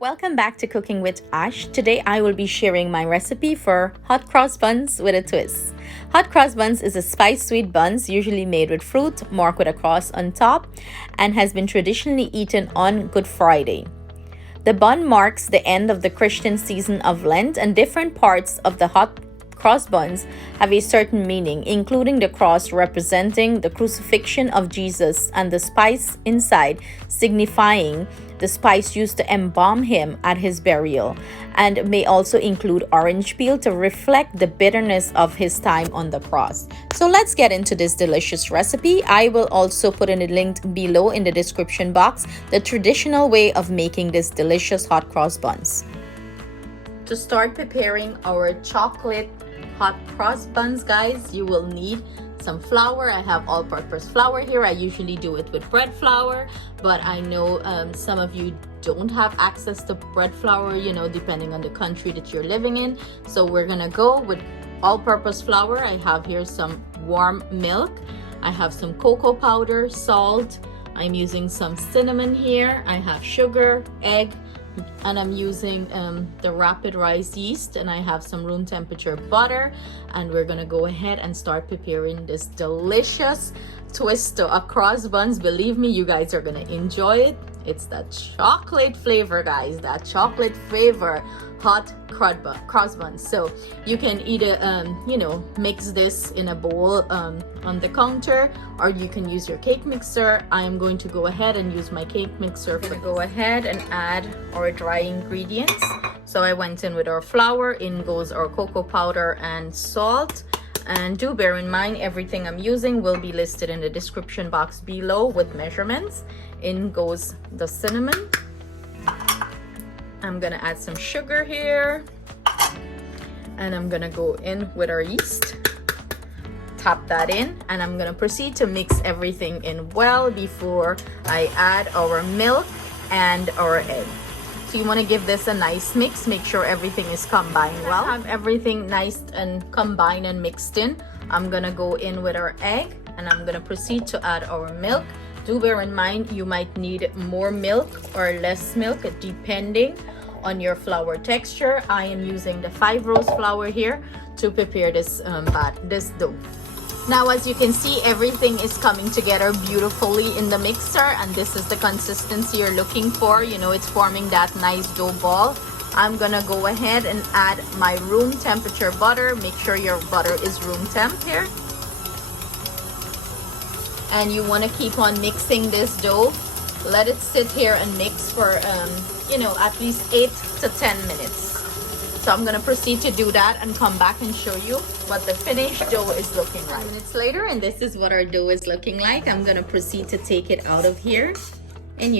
Welcome back to Cooking with Ash. Today I will be sharing my recipe for hot cross buns with a twist. Hot cross buns is a spiced sweet buns usually made with fruit, marked with a cross on top, and has been traditionally eaten on Good Friday. The bun marks the end of the Christian season of Lent, and different parts of the hot cross buns have a certain meaning, including the cross representing the crucifixion of Jesus and the spice inside signifying the spice used to embalm him at his burial, and may also include orange peel to reflect the bitterness of his time on the cross. So let's get into this delicious recipe. I will also put in a link below in the description box the traditional way of making this delicious hot cross buns. To start preparing our chocolate hot cross buns, guys, you will need some flour. I have all-purpose flour here. I usually do it with bread flour, but I know some of you don't have access to bread flour, depending on the country that you're living in. So we're gonna go with all-purpose flour. I have here some warm milk. I have some cocoa powder, salt. I'm using some cinnamon here. I have sugar, egg, and I'm using the rapid rise yeast, and I have some room temperature butter, and we're gonna go ahead and start preparing this delicious twist to a cross buns. Believe me, you guys are gonna enjoy it. It's that chocolate flavor, guys, that chocolate flavor hot cross buns. So you can either mix this in a bowl on the counter, or you can use your cake mixer. I am going to go ahead and use my cake mixer. We're gonna go ahead and add our dry ingredients. So I went in with our flour, in goes our cocoa powder and salt. And do bear in mind, everything I'm using will be listed in the description box below with measurements. In goes the cinnamon. I'm gonna add some sugar here, and I'm gonna go in with our yeast. Tap that in, and I'm gonna proceed to mix everything in well before I add our milk and our egg. So you want to give this a nice mix. Make sure everything is combined well. Have everything nice and combined and mixed in. I'm gonna go in with our egg, and I'm gonna proceed to add our milk. Do bear in mind, you might need more milk or less milk depending on your flour texture. I am using the 5 rose flour here to prepare this dough. Now, as you can see, everything is coming together beautifully in the mixer, and this is the consistency you're looking for. It's forming that nice dough ball. I'm gonna go ahead and add my room temperature butter. Make sure your butter is room temp here. And you want to keep on mixing this dough. Let it sit here and mix for at least 8 to 10 minutes. So I'm gonna proceed to do that and come back and show you what the finished dough is looking like. 10 minutes later, and this is what our dough is looking like. I'm gonna proceed to take it out of here and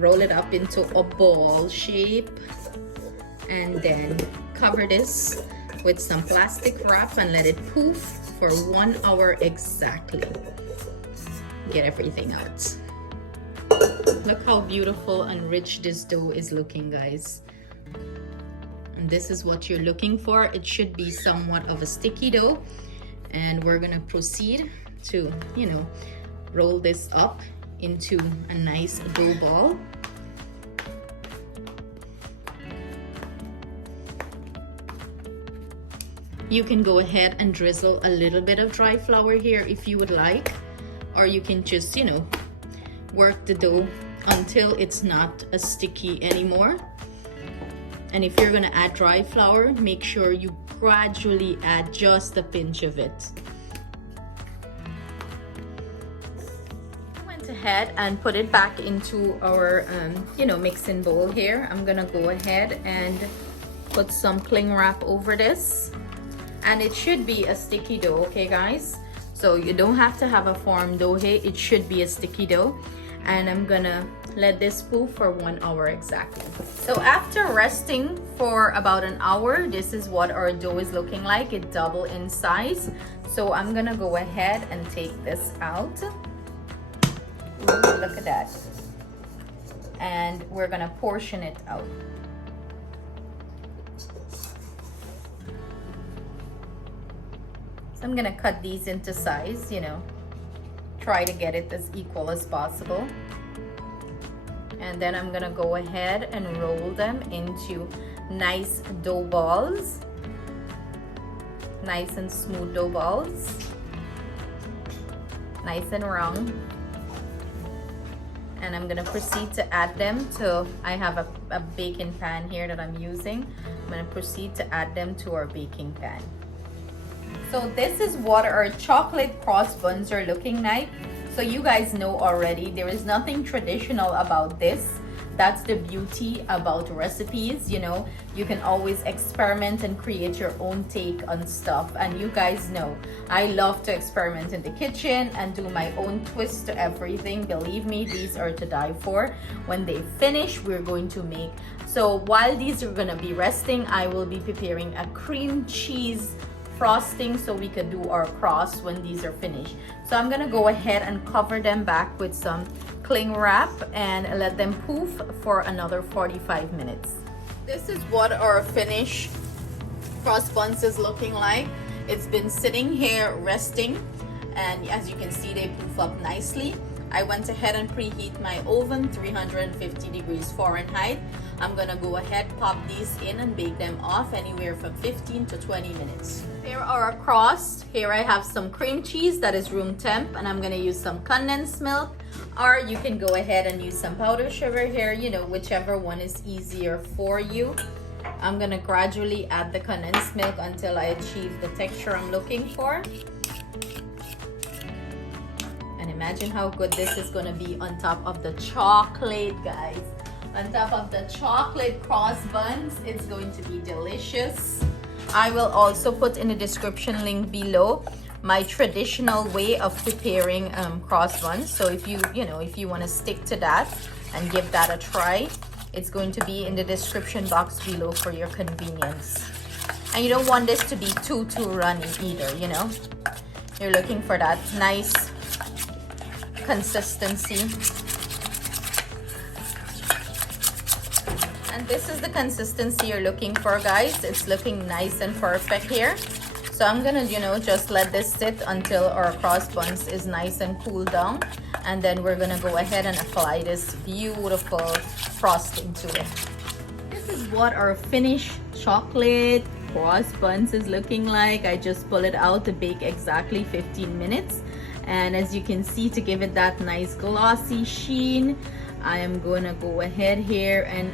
roll it up into a ball shape, and then cover this with some plastic wrap and let it poof for 1 hour exactly. Get everything out. Look how beautiful and rich this dough is looking, guys. And this is what you're looking for. It should be somewhat of a sticky dough, and we're gonna proceed to roll this up into a nice dough ball. You can go ahead and drizzle a little bit of dry flour here if you would like, or you can just work the dough until it's not as sticky anymore. And if you're gonna add dry flour, make sure you gradually add just a pinch of it. I went ahead and put it back into our mixing bowl here. I'm gonna go ahead and put some cling wrap over this, and it should be a sticky dough, okay, guys? So you don't have to have a form dough here. It should be a sticky dough. And I'm gonna let this poof for 1 hour exactly. So after resting for about an hour, this is what our dough is looking like. It doubled in size. So I'm gonna go ahead and take this out. Ooh, look at that. And we're gonna portion it out. So I'm gonna cut these into size, try to get it as equal as possible. And then I'm gonna go ahead and roll them into nice dough balls, nice and smooth dough balls, nice and round. And I'm gonna proceed to add them to, I have a baking pan here that I'm using. I'm gonna proceed to add them to our baking pan. So this is what our chocolate cross buns are looking like. So you guys know already, there is nothing traditional about this. That's the beauty about recipes, you know. You can always experiment and create your own take on stuff. And you guys know, I love to experiment in the kitchen and do my own twist to everything. Believe me, these are to die for. When they finish, we're going to make. So while these are gonna be resting, I will be preparing a cream cheese frosting so we could do our cross when these are finished. So I'm gonna go ahead and cover them back with some cling wrap and let them poof for another 45 minutes. This is what our finished cross buns is looking like. It's been sitting here resting, and as you can see, they poof up nicely. I went ahead and preheat my oven 350 degrees Fahrenheit. I'm gonna go ahead, pop these in and bake them off anywhere from 15 to 20 minutes. Here are our crust. Here I have some cream cheese that is room temp, and I'm gonna use some condensed milk, or you can go ahead and use some powdered sugar here, you know, whichever one is easier for you. I'm gonna gradually add the condensed milk until I achieve the texture I'm looking for. And imagine how good this is gonna be on top of the chocolate, guys. On top of the chocolate cross buns, it's going to be delicious. I will also put in the description link below my traditional way of preparing cross buns. So if you want to stick to that and give that a try, it's going to be in the description box below for your convenience. And you don't want this to be too runny either, you know. You're looking for that nice consistency. And this is the consistency you're looking for, guys. It's looking nice and perfect here. So I'm gonna, just let this sit until our cross buns is nice and cooled down. And then we're gonna go ahead and apply this beautiful frosting to it. This is what our finished chocolate cross buns is looking like. I just pull it out to bake exactly 15 minutes. And as you can see, to give it that nice glossy sheen, I am gonna go ahead here and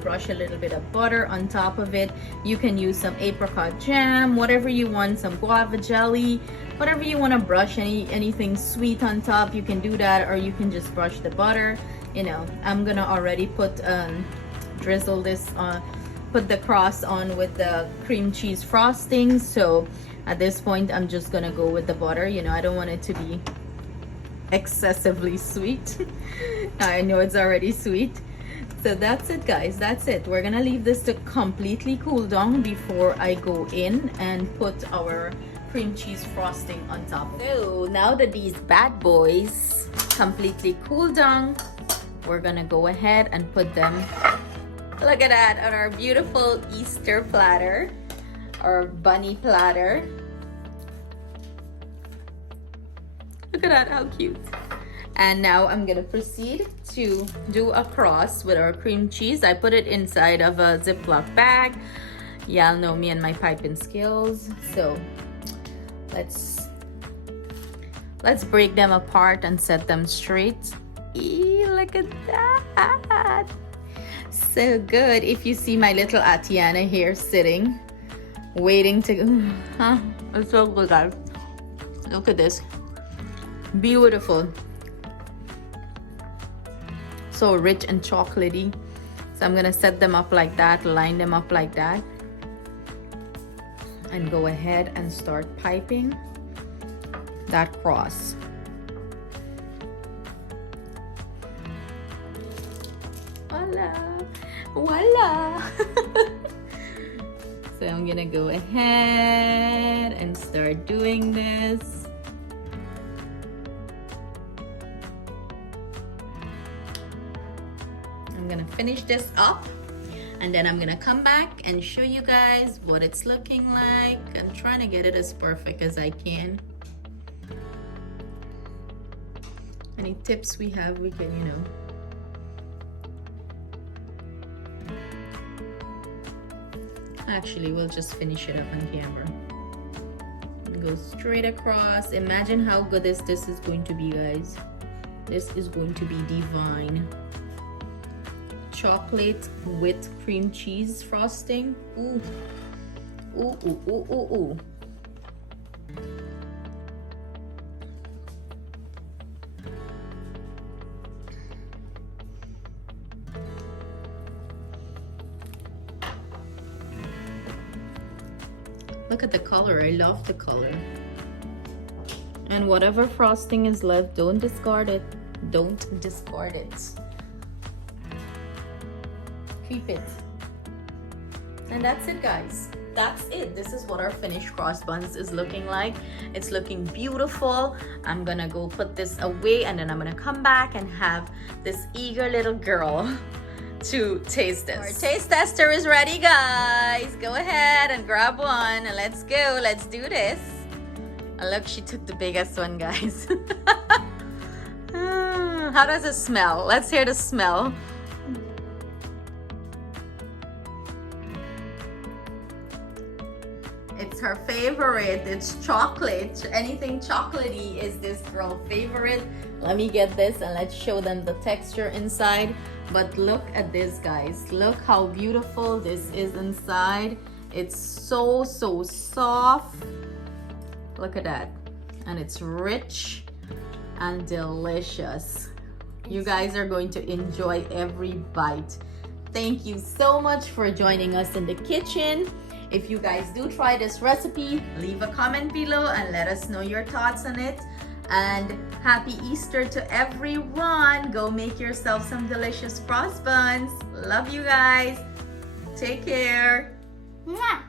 brush a little bit of butter on top of it. You can use some apricot jam, whatever you want, some guava jelly, whatever you want to brush, anything sweet on top, you can do that, or you can just brush the butter. I'm gonna already drizzle this on, put the cross on with the cream cheese frosting. So at this point, I'm just gonna go with the butter. I don't want it to be excessively sweet. I know it's already sweet. So that's it, guys. That's it. We're gonna leave this to completely cool down before I go in and put our cream cheese frosting on top. So now that these bad boys completely cooled down, we're gonna go ahead and put them, look at that, on our beautiful Easter platter, our bunny platter. Look at that, how cute. And now I'm gonna proceed to do a cross with our cream cheese. I put it inside of a Ziploc bag. Y'all know me and my piping skills. So let's break them apart and set them straight. Eee, look at that. So good. If you see my little Atiana here sitting, waiting to, it's so good, guys. Look at this. Beautiful. So rich and chocolatey. So I'm gonna set them up like that, line them up like that, and go ahead and start piping that cross. Voila, voila. So I'm gonna go ahead and start doing this. I'm gonna finish this up, and then I'm gonna come back and show you guys what it's looking like. I'm trying to get it as perfect as I can. Any tips we have, we can, Actually, we'll just finish it up on camera. Go straight across. Imagine how good this is going to be, guys. This is going to be divine. Chocolate with cream cheese frosting. Ooh. Ooh, ooh, ooh, ooh, ooh. Look at the color. I love the color. And whatever frosting is left, don't discard it. Don't discard it. Keep it. And that's it, guys. That's it. This is what our finished cross buns is looking like. It's looking beautiful. I'm gonna go put this away, and then I'm gonna come back and have this eager little girl to taste this. Our taste tester is ready, guys. Go ahead and grab one and let's go. Let's do this. And look, she took the biggest one, guys. How does it smell? Let's hear the smell. It's her favorite. It's chocolate. Anything chocolatey is this girl's favorite. Let me get this and let's show them the texture inside. But look at this, guys. Look how beautiful this is inside. It's so soft. Look at that. And it's rich and delicious. You guys are going to enjoy every bite. Thank you so much for joining us in the kitchen. If you guys do try this recipe, leave a comment below and let us know your thoughts on it. And happy Easter to everyone. Go make yourself some delicious cross buns. Love you guys. Take care. Mwah.